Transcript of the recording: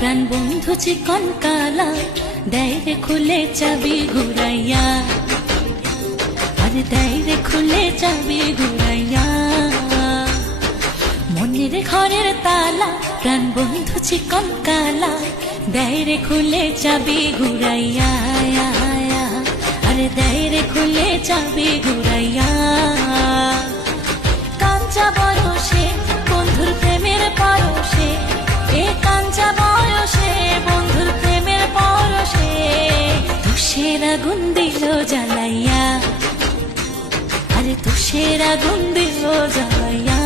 প্রাণ বন্ধু চিকন কালা দেয় রে খুলে চাবি ঘুরাইয়া, আরে দেয় রে খুলে চাবি ঘুরাইয়া। মনের ঘরের তালা প্রাণ বন্ধু চিকন কালা দেয় রে খুলে চাবি ঘুরাইয়া, আরে দেয় রে খুলে চাবি ঘুরাইয়া। কাঞ্চা বয়সে বন্ধুর প্রেমের পরশে, এ কাঞ্চা বয়সে বন্ধুর প্রেমের পরশে তুষের আগুন দিল জ্বালাইয়া, আরে তুষের আগুন দিল জ্বালাইয়া।